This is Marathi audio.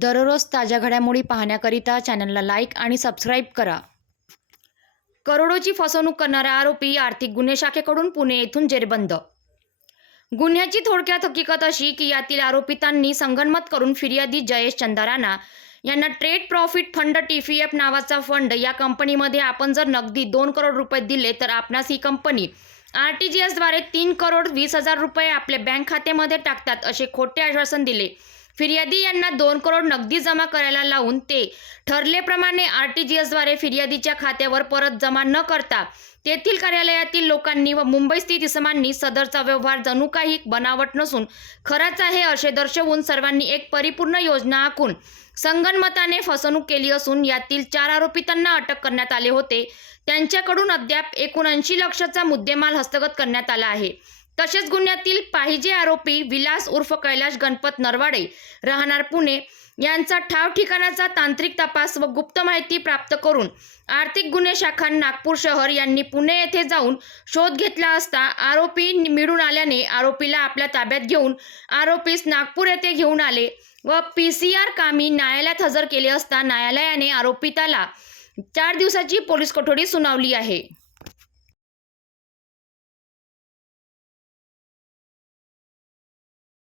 दररोज ताज्या घडामोडी पाहण्याकरिता चॅनलला लाईक आणि सबस्क्राईब करा. करोडोची फसवणूक करणारा आरोपी आर्थिक गुन्हे शाखेकडून पुणे येथून जेरबंद. गुन्ह्याची थोडक्यात हकीकत अशी की यातील आरोपितांनी संगनमत करून फिर्यादी जयेश चंदाराना यांना trade profit fund T V F नावाचा फंड या कंपनीमध्ये आपण जर नगदी दोन करोड रुपये दिले तर आपणास ही कंपनी आर टी जी एसद्वारे तीन करोड वीस हजार रुपये आपल्या बँक खात्यामध्ये टाकतात असे खोटे आश्वासन दिले. फिर्यादी यांना दोन करोड नगदी जमा करायला लावून ते ठरलेप्रमाणे आर टी जी एसद्वारे फिर्यादीच्या खात्यावर परत जमा न करता तेथील कार्यालयातील लोकांनी व मुंबई स्थित इसमांनी सदरचा व्यवहार जणू काही बनावट नसून खराच आहे असे दर्शवून सर्वांनी एक परिपूर्ण योजना आखून संगनमताने फसवणूक केली असून यातील चार आरोपितांना अटक करण्यात आले होते. त्यांच्याकडून अद्याप एकूण ऐंशी लक्षाचा मुद्देमाल हस्तगत करण्यात आला आहे. तसेच गुन्ह्यातील पाहिजे आरोपी विलास उर्फ कैलाश गणपत नरवाडे राहणार पुणे यांचा ठाव ठिकाणाचा तांत्रिक तपास व गुप्त माहिती प्राप्त करून आर्थिक गुन्हे शाखा नागपूर शहर यांनी पुणे येथे जाऊन शोध घेतला असता आरोपी मिळून आल्याने आरोपीला आपल्या ताब्यात घेऊन आरोपीस नागपूर येथे घेऊन आले व पी सी आर कामी न्यायालयात हजर केले असता न्यायालयाने आरोपिताला चार दिवसाची पोलीस कोठडी सुनावली आहे.